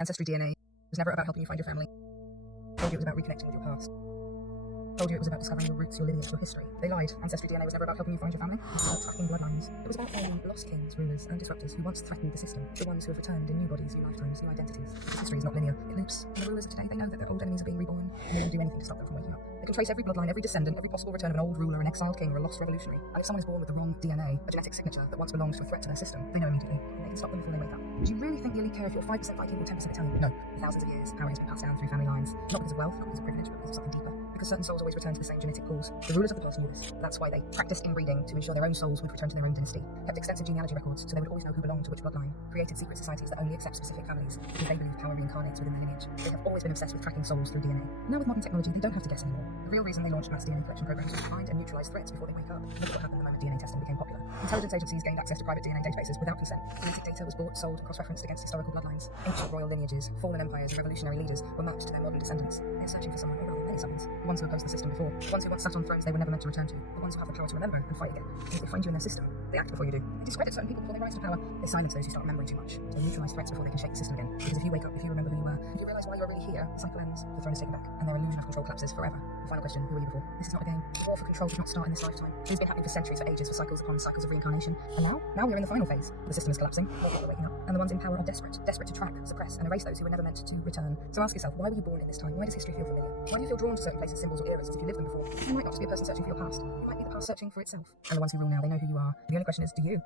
Ancestry DNA was never about helping you find your family. Told you it was about reconnecting with your past. Told you it was about discovering your roots, your lineage, your history. They lied. Ancestry DNA was never about helping you find your family. It was about tracking bloodlines. It was about finding lost kings, rulers, and disruptors who once threatened the system. The ones who have returned in new bodies, new lifetimes, new identities. Because history is not linear. It loops. And the rulers of today, they know that their old enemies are being reborn, and they don't do anything to stop them from waking up. They can trace every bloodline, every descendant, every possible return of an old ruler, an exiled king, or a lost revolutionary. And if someone is born with the wrong DNA, a genetic signature that once belonged to a threat to their system, they know immediately, and they can stop them before they wake up. Do you really think the elite care if you're 5% Viking or 10% Italian? No. For thousands of years, power has been passed down through family lines. Not because of wealth, not because of privilege, but because of something deeper. Because certain souls always return to the same genetic pools. The rulers of the past knew this. That's why they practiced inbreeding to ensure their own souls would return to their own dynasty. Kept extensive genealogy records so they would always know who belonged to which bloodline. Created secret societies that only accept specific families because they believe power reincarnates within their lineage. They have always been obsessed with tracking souls through DNA. Now with modern technology, they don't have to guess anymore. The real reason they launched mass DNA collection programs was to find and neutralize threats before they wake up. Look at what happened the moment DNA testing became popular. Intelligence agencies gained access to private DNA databases without consent. Genetic data was bought, sold, cross-referenced against historical bloodlines. Ancient royal lineages, fallen empires, and revolutionary leaders were mapped to their modern descendants. They're searching for someone, or rather many someones. The ones who opposed the system before. The ones who once sat on thrones they were never meant to return to. The ones who have the power to remember and fight again. And if they find you in their system, they act before you do. They discredit certain people before they rise to power. They silence those who start remembering too much. They neutralize threats before they can shake the system again. Because if you wake up, if you remember who you were, if you realize why you are really here, the cycle ends, the throne is taken back, and their illusion of control collapses forever. The final question, who were you before? This is not a game. The war for control did not start in this lifetime. It has been happening for centuries, for ages, for cycles upon cycles of reincarnation. And now we're in the final phase. The system is collapsing, more people are waking up, and the ones in power are desperate to track, suppress, and erase those who were never meant to return. So ask yourself, why were you born in this time? Why does history feel familiar? Why do you feel drawn to certain places, symbols, or eras as if you lived them before? You might not just be a person searching for your past. You might be the past searching for itself. And the ones who rule now, they know who you are. The only question is, do you?